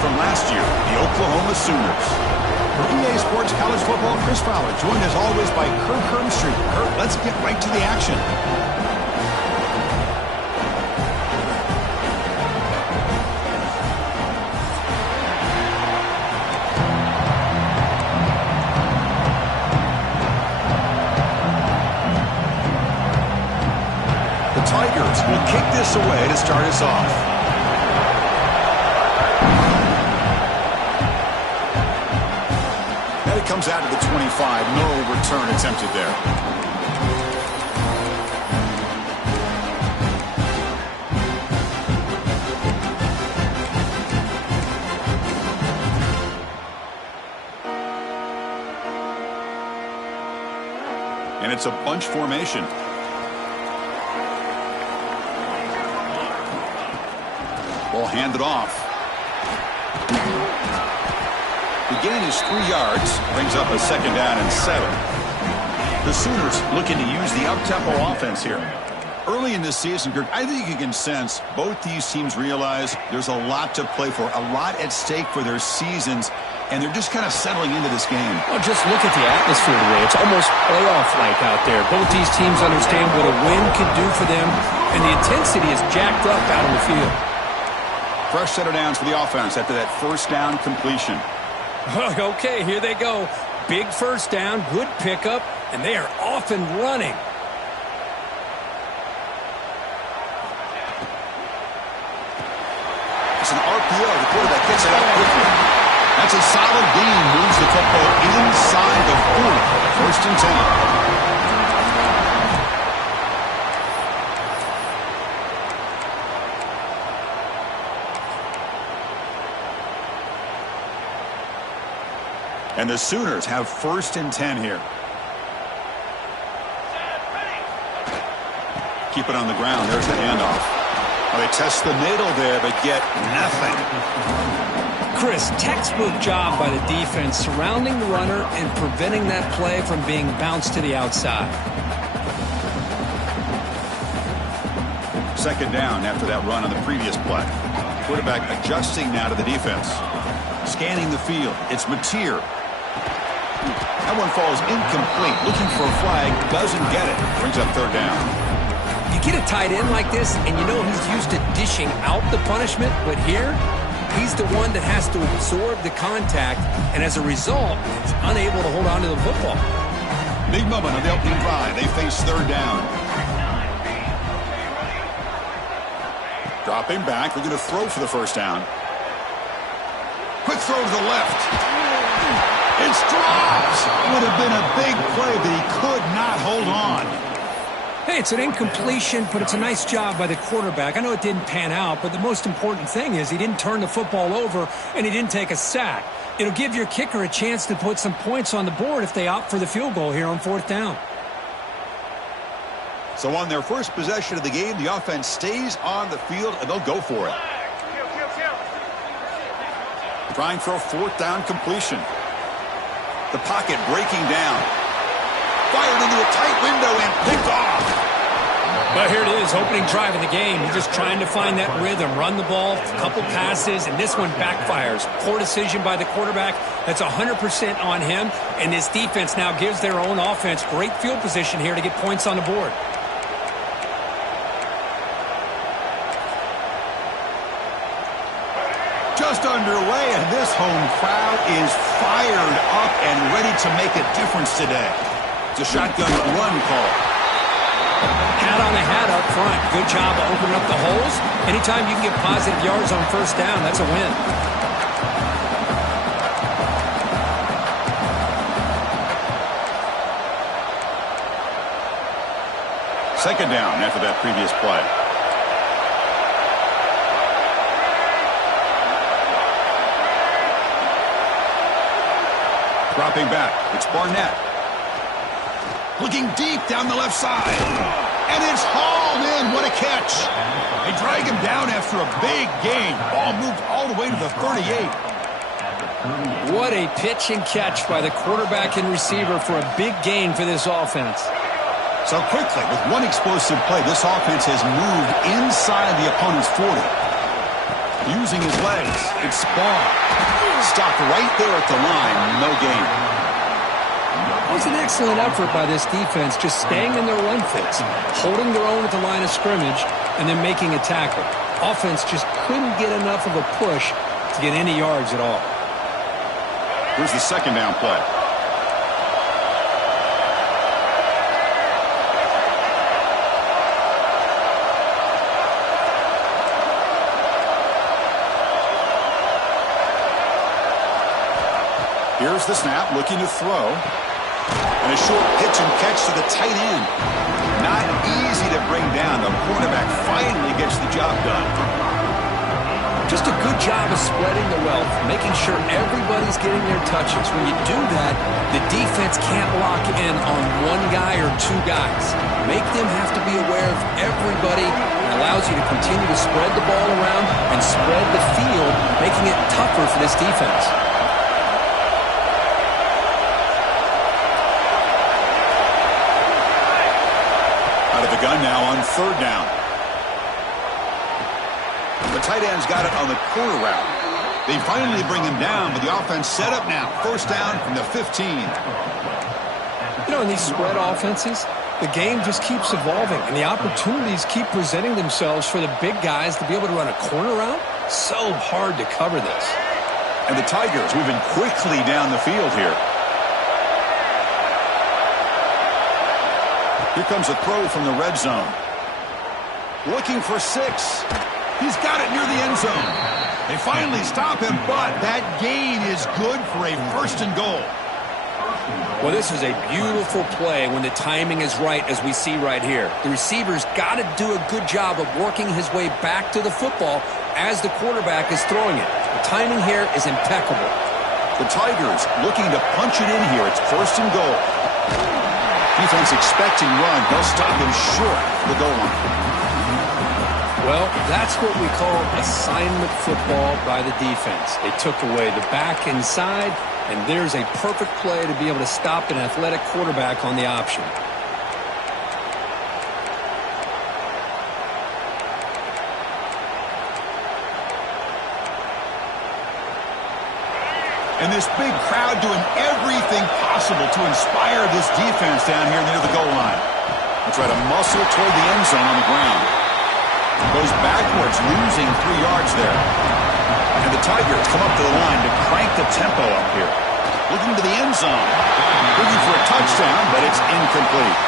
from last year, the Oklahoma Sooners. For EA Sports College Football, Chris Fowler, joined as always by Kirk Herbstreit. Kirk, let's get right to the action. The Tigers will kick this away to start us off. And it comes out to the 25. No return attempted there. And it's a bunch formation. Ball handed off. The gain is 3 yards, brings up a second down and 7. The Sooners looking to use the up-tempo offense here. Early in this season, Kirk, I think you can sense both these teams realize there's a lot to play for, a lot at stake for their seasons, and they're just kind of settling into this game. Well, just look at the atmosphere today. It's almost playoff-like out there. Both these teams understand what a win can do for them, and the intensity is jacked up out on the field. Fresh set of downs for the offense after that first down completion. Okay, here they go. Big first down, good pickup, and they are off and running. It's an RPO. The quarterback gets it out quickly. That's a solid gain. Moves the football inside the 40. First and 10. And the Sooners have first and 10 here. Keep it on the ground. There's the handoff. Well, they test the middle there, but get nothing. Chris, textbook job by the defense surrounding the runner and preventing that play from being bounced to the outside. Second down after that run on the previous play. Quarterback adjusting now to the defense. Scanning the field. It's Mateer. That one falls incomplete. Looking for a flag. Doesn't get it. Brings up third down. You get a tight end like this, and you know he's used to dishing out the punishment, but here, he's the one that has to absorb the contact, and as a result, is unable to hold on to the football. Big moment on the opening drive. They face third down. Dropping back. They're going to throw for the first down. Quick throw to the left. It's dropped. Would have been a big play, but he could not hold on. Hey, it's an incompletion, but it's a nice job by the quarterback. I know it didn't pan out, but the most important thing is he didn't turn the football over and he didn't take a sack. It'll give your kicker a chance to put some points on the board if they opt for the field goal here on fourth down. So on their first possession of the game, the offense stays on the field, and they'll go for it. Trying for a fourth down completion. The pocket breaking down. Fired into a tight window and picked off. But here it is, opening drive of the game. You're just trying to find that rhythm, run the ball, a couple passes, and this one backfires. Poor decision by the quarterback. That's 100% on him, and this defense now gives their own offense great field position here to get points on the board. Just underway, and this home crowd is fired up and ready to make a difference today. It's a shotgun run call. Hat on a hat up front. Good job of opening up the holes. Anytime you can get positive yards on first down, that's a win. Second down after that previous play. Dropping back. It's Barnett. Looking deep down the left side. And it's hauled in. What a catch. They drag him down after a big gain. Ball moved all the way to the 38. What a pitch and catch by the quarterback and receiver for a big gain for this offense. So quickly, with one explosive play, this offense has moved inside the opponent's 40. Using his legs. It's Barr. Stopped right there at the line. No gain. It was an excellent effort by this defense, just staying in their run fits, holding their own at the line of scrimmage, and then making a tackle. Offense just couldn't get enough of a push to get any yards at all. Here's the second down play. Here's the snap, looking to throw. And a short pitch and catch to the tight end. Not easy to bring down. The quarterback finally gets the job done. Just a good job of spreading the wealth, making sure everybody's getting their touches. When you do that, the defense can't lock in on one guy or two guys. Make them have to be aware of everybody. It allows you to continue to spread the ball around and spread the field, making it tougher for this defense. Out of the gun now on third down. The tight end's got it on the corner route. They finally bring him down, but the offense set up now. First down from the 15. You know, in these spread offenses, the game just keeps evolving, and the opportunities keep presenting themselves for the big guys to be able to run a corner route. So hard to cover this. And the Tigers moving quickly down the field here. Here comes a throw from the red zone. Looking for 6. He's got it near the end zone. They finally stop him, but that gain is good for a first and goal. Well, this is a beautiful play when the timing is right, as we see right here. The receiver's got to do a good job of working his way back to the football as the quarterback is throwing it. The timing here is impeccable. The Tigers looking to punch it in here. It's first and goal. Defense expecting run. They'll stop him short of the goal line. Well, that's what we call assignment football by the defense. They took away the back inside, and there's a perfect play to be able to stop an athletic quarterback on the option. And this big crowd doing everything possible to inspire this defense down here near the goal line. They try to muscle toward the end zone on the ground. Goes backwards, losing 3 yards there. And the Tigers come up to the line to crank the tempo up here. Looking to the end zone. Looking for a touchdown, but it's incomplete.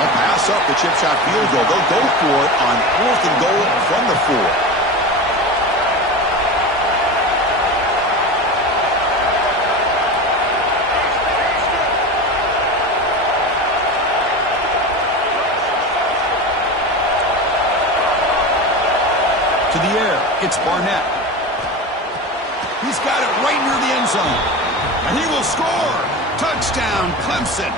They'll pass up the chip shot field goal. They'll go for it on 4th and goal from the 4. To the air, it's Barnett. He's got it right near the end zone. And he will score. Touchdown, Clemson.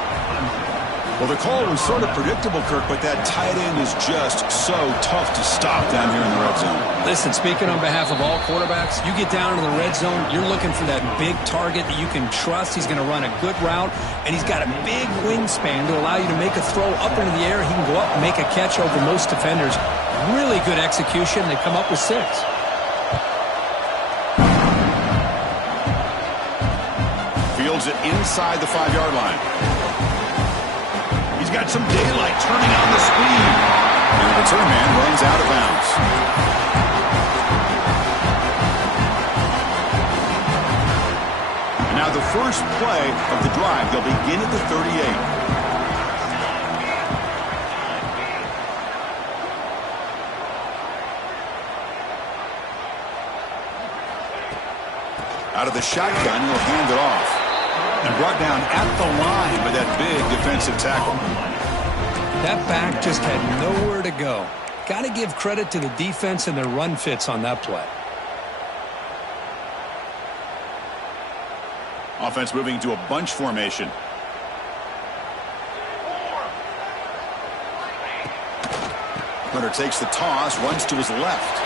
Well, the call was sort of predictable, Kirk, but that tight end is just so tough to stop down here in the red zone. Listen, speaking on behalf of all quarterbacks, you get down into the red zone, you're looking for that big target that you can trust. He's going to run a good route, and he's got a big wingspan to allow you to make a throw up into the air. He can go up and make a catch over most defenders. Really good execution. They come up with 6. Fields it inside the 5-yard line. He's got some daylight turning on the speed. And the return man runs out of bounds. And now the first play of the drive. They'll begin at the 38. Out of the shotgun, he'll hand it off. And brought down at the line with that big defensive tackle. That back just had nowhere to go. Got to give credit to the defense and their run fits on that play. Offense moving to a bunch formation. Hunter takes the toss, runs to his left.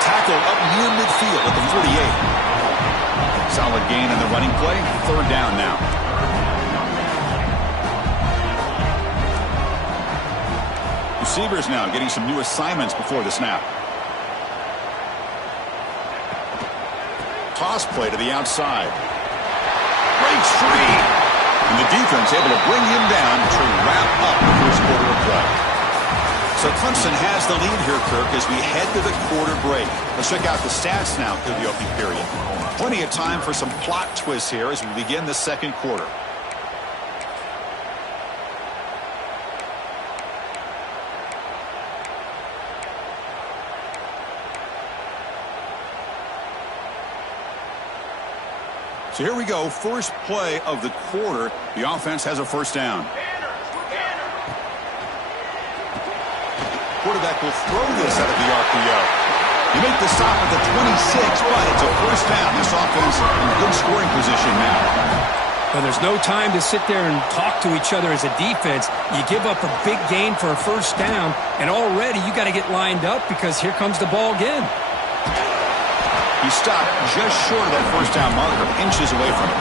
Tackle up near midfield at the 48. Solid gain in the running play. 3rd down now. Receivers now getting some new assignments before the snap. toss play to the outside. Breaks free. And the defense able to bring him down to wrap up the first quarter of play. So Clemson has the lead here, Kirk, as we head to the quarter break. Let's check out the stats now through the opening period. Plenty of time for some plot twists here as we begin the second quarter. So here we go, first play of the quarter. The offense has a first down. Quarterback will throw this out of the RPO. You make the stop at the 26, but it's a first down. This offense in good scoring position now. Well, there's no time to sit there and talk to each other as a defense. You give up a big gain for a first down, and already you got to get lined up because here comes the ball again. He stopped just short of that first down marker, inches away from it.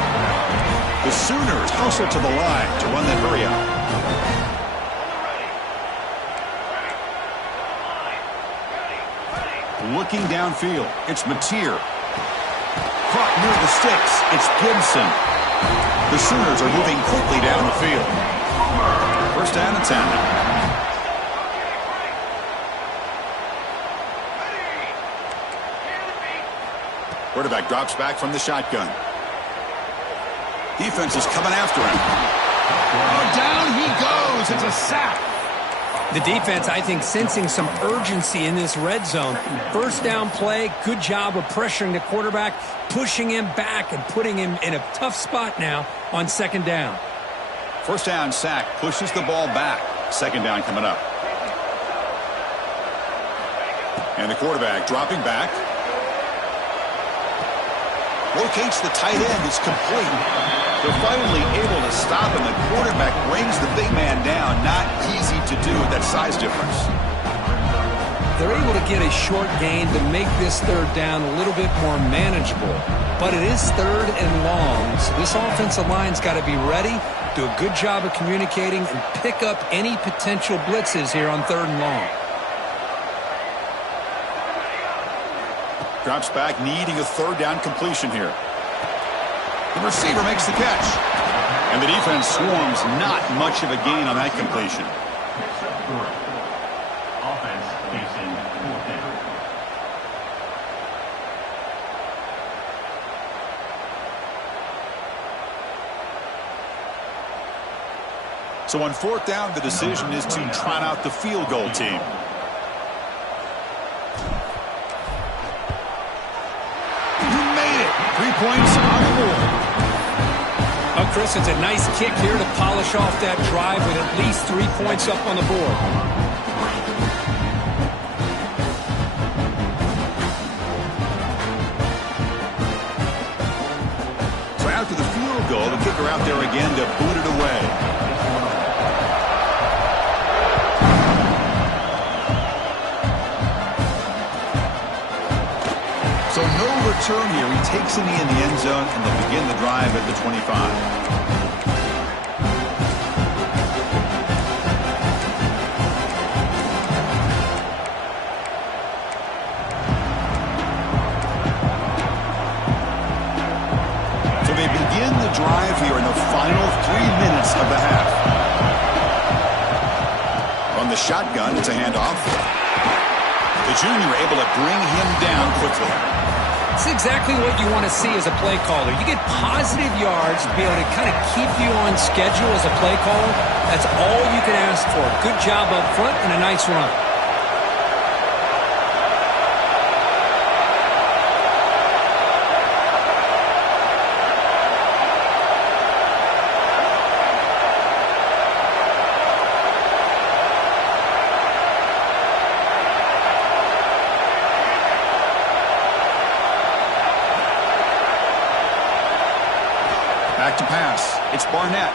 The Sooners hustle to the line to run that hurry out. Looking downfield, it's Mateer. Caught near the sticks, it's Gibson. The Sooners are moving quickly down the field. First down and 10 now. Quarterback drops back from the shotgun. Defense is coming after him. Oh, down he goes. It's a sack. The defense, I think, sensing some urgency in this red zone. First down play, good job of pressuring the quarterback, pushing him back and putting him in a tough spot now on second down. First down sack, pushes the ball back. Second down coming up. And the quarterback dropping back. Locates the tight end. It's complete. They're finally able to stop him. The quarterback brings the big man down. Not easy to do with that size difference. They're able to get a short gain to make this third down a little bit more manageable. But it is third and long, so this offensive line's got to be ready, do a good job of communicating, and pick up any potential blitzes here on third and long. Drops back, needing a third down completion here. The receiver makes the catch. And the defense swarms, not much of a gain on that completion. Offense facing fourth down. So on fourth down, the decision is to trot out the field goal team. You made it. 3 points on the board. Oh, Chris, it's a nice kick here to polish off that drive with at least 3 points up on the board. So after the field goal, the kicker out there again to boot it away. So no return here. He takes a knee in the end zone, and they'll begin the drive at the 25. So they begin the drive here in the final 3 minutes of the half. On the shotgun, it's a handoff. The junior able to bring him down quickly. It's exactly what you want to see as a play caller. You get positive yards to be able to kind of keep you on schedule as a play caller. That's all you can ask for. Good job up front and a nice run. Back to pass. It's Barnett.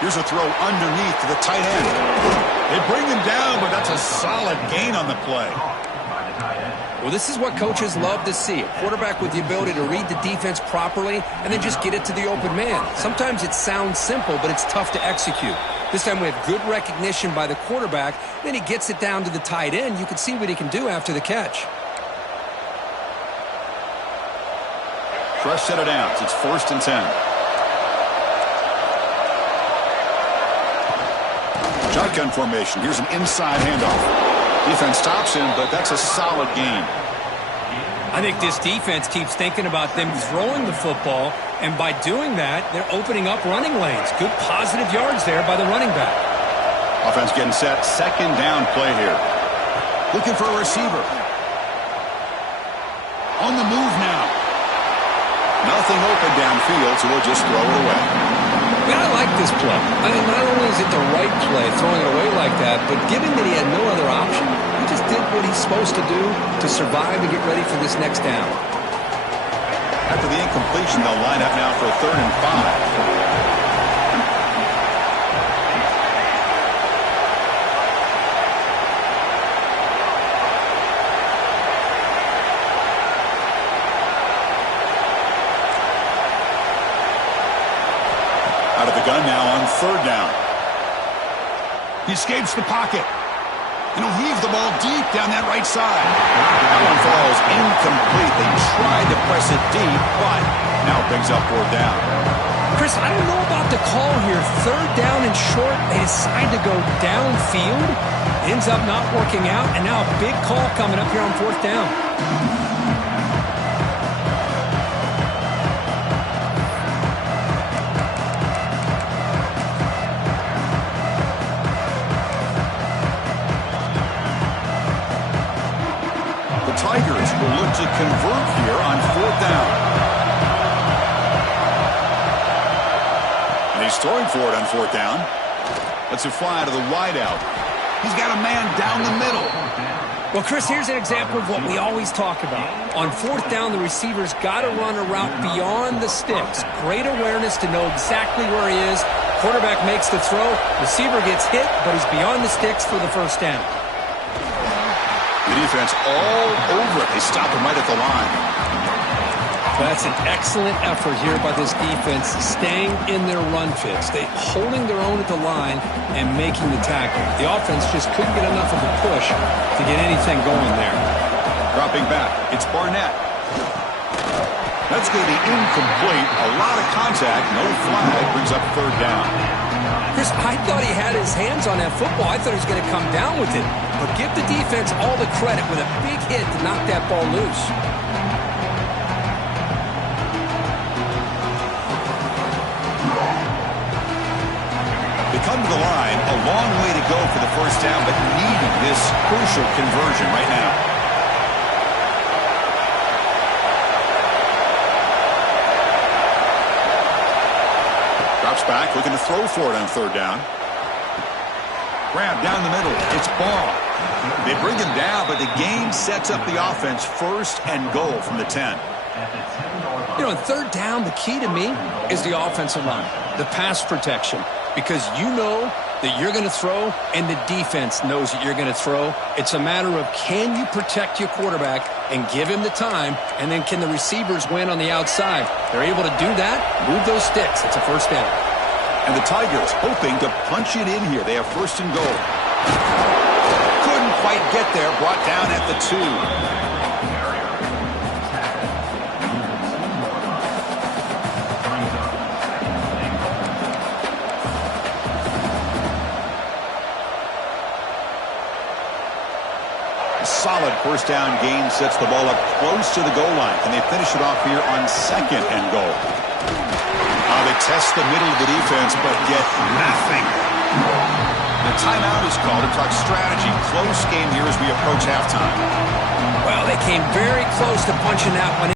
Here's a throw underneath to the tight end. They bring him down, but that's a solid gain on the play. Well, this is what coaches love to see. A quarterback with the ability to read the defense properly and then just get it to the open man. Sometimes it sounds simple, but it's tough to execute. This time we have good recognition by the quarterback. Then he gets it down to the tight end. You can see what he can do after the catch. fresh set of downs. It's 1st and 10. Shotgun formation. Here's an inside handoff. Defense stops him, but that's a solid gain. I think this defense keeps thinking about them throwing the football, and by doing that, they're opening up running lanes. Good positive yards there by the running back. Offense getting set. 2nd down play here. Looking for a receiver. On the move now. Nothing open downfield, so we'll just throw it away. Yeah, I like this play. I mean, not only is it the right play, throwing it away like that, but given that he had no other option, he just did what he's supposed to do to survive and get ready for this next down. After the incompletion, they'll line up now for 3rd and 5. Out of the gun now on 3rd down. He escapes the pocket. And he'll heave the ball deep down that right side. That one falls incomplete. They tried to press it deep, but now it brings up 4th down. Chris, I don't know about the call here. 3rd down and short. They decide to go downfield. Ends up not working out. And now a big call coming up here on 4th down. Tigers will look to convert here on 4th down. And he's throwing for it on 4th down. Let's it fly out of the wideout. He's got a man down the middle. Well, Chris, here's an example of what we always talk about. On 4th down, the receiver's got to run a route beyond the sticks. Great awareness to know exactly where he is. Quarterback makes the throw. Receiver gets hit, but he's beyond the sticks for the 1st down. The defense all over it. They stop him right at the line. That's an excellent effort here by this defense, staying in their run fits. They holding their own at the line and making the tackle. The offense just couldn't get enough of a push to get anything going there. Dropping back, it's Barnett. That's going to be incomplete. A lot of contact. No flag. Brings up 3rd down. Chris, I thought he had his hands on that football. I thought he was going to come down with it. But give the defense all the credit with a big hit to knock that ball loose. They come to the line. A long way to go for the 1st down, but needing this crucial conversion right now. Drops back, looking to throw for it on 3rd down. Grab down the middle. It's Ball. They bring him down, but the game sets up the offense 1st and goal from the 10. You know, on 3rd down, the key to me is the offensive line, the pass protection, because you know that you're going to throw and the defense knows that you're going to throw. It's a matter of can you protect your quarterback and give him the time, and then can the receivers win on the outside? They're able to do that, move those sticks. It's a 1st down. And the Tigers hoping to punch it in here. They have 1st and goal. Couldn't quite get there. Brought down at the 2. Solid 1st down gain sets the ball up close to the goal line. Can they finish it off here on 2nd and goal? They test the middle of the defense, but get nothing. The timeout is called to talk strategy. Close game here as we approach halftime. Well, they came very close to punching that one in.